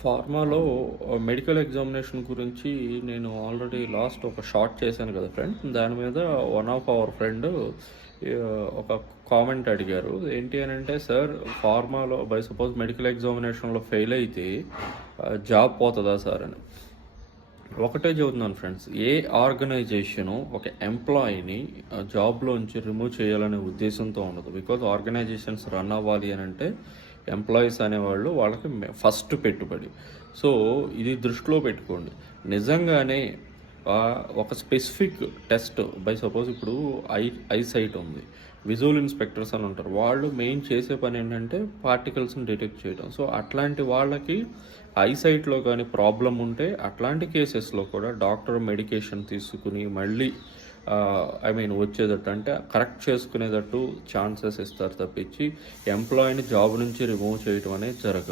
ఫార్మాలో medical examination గురించి నేను already last ఒక షార్ట్ చేశాను కదా ఫ్రెండ్. దాని మీద వన్ ఆఫ్ అవర్ ఫ్రెండ్ ఒక కామెంట్ అడిగారు. ఏంటి అని అంటే, సార్ ఫార్మాలో బై సపోజ్ మెడికల్ ఎగ్జామినేషన్లో ఫెయిల్ అయితే జాబ్ పోతుందా సార్ అని. ఒకటే చెబుతున్నాను ఫ్రెండ్స్, ఏ ఆర్గనైజేషను ఒక ఎంప్లాయీని జాబ్లోంచి రిమూవ్ చేయాలనే ఉద్దేశంతో ఉండదు. బికాజ్ ఆర్గనైజేషన్స్ రన్ అవ్వాలి అని అంటే ఎంప్లాయీస్ అనేవాళ్ళు వాళ్ళకి ఫస్ట్ పెట్టుబడి. సో ఇది దృష్టిలో పెట్టుకోండి. నిజంగానే ఒక స్పెసిఫిక్ టెస్ట్ బై సపోజ్ ఇప్పుడు ఐసైట్ ఉంది, విజువల్ ఇన్స్పెక్టర్స్ అని ఉంటారు. వాళ్ళు మెయిన్ చేసే పని ఏంటంటే పార్టికల్స్ని డిటెక్ట్ చేయడం. సో అట్లాంటి వాళ్ళకి ఐసైట్లో కానీ ప్రాబ్లం ఉంటే అట్లాంటి కేసెస్లో కూడా డాక్టర్ మెడికేషన్ తీసుకుని మళ్ళీ వచ్చేటట్టు అంటే కరెక్ట్ చేసుకునేటట్టు ఛాన్సెస్ ఇస్తారు తప్పించి ఎంప్లాయీని జాబ్ నుంచి రిమూవ్ చేయడం అనేది జరగదు.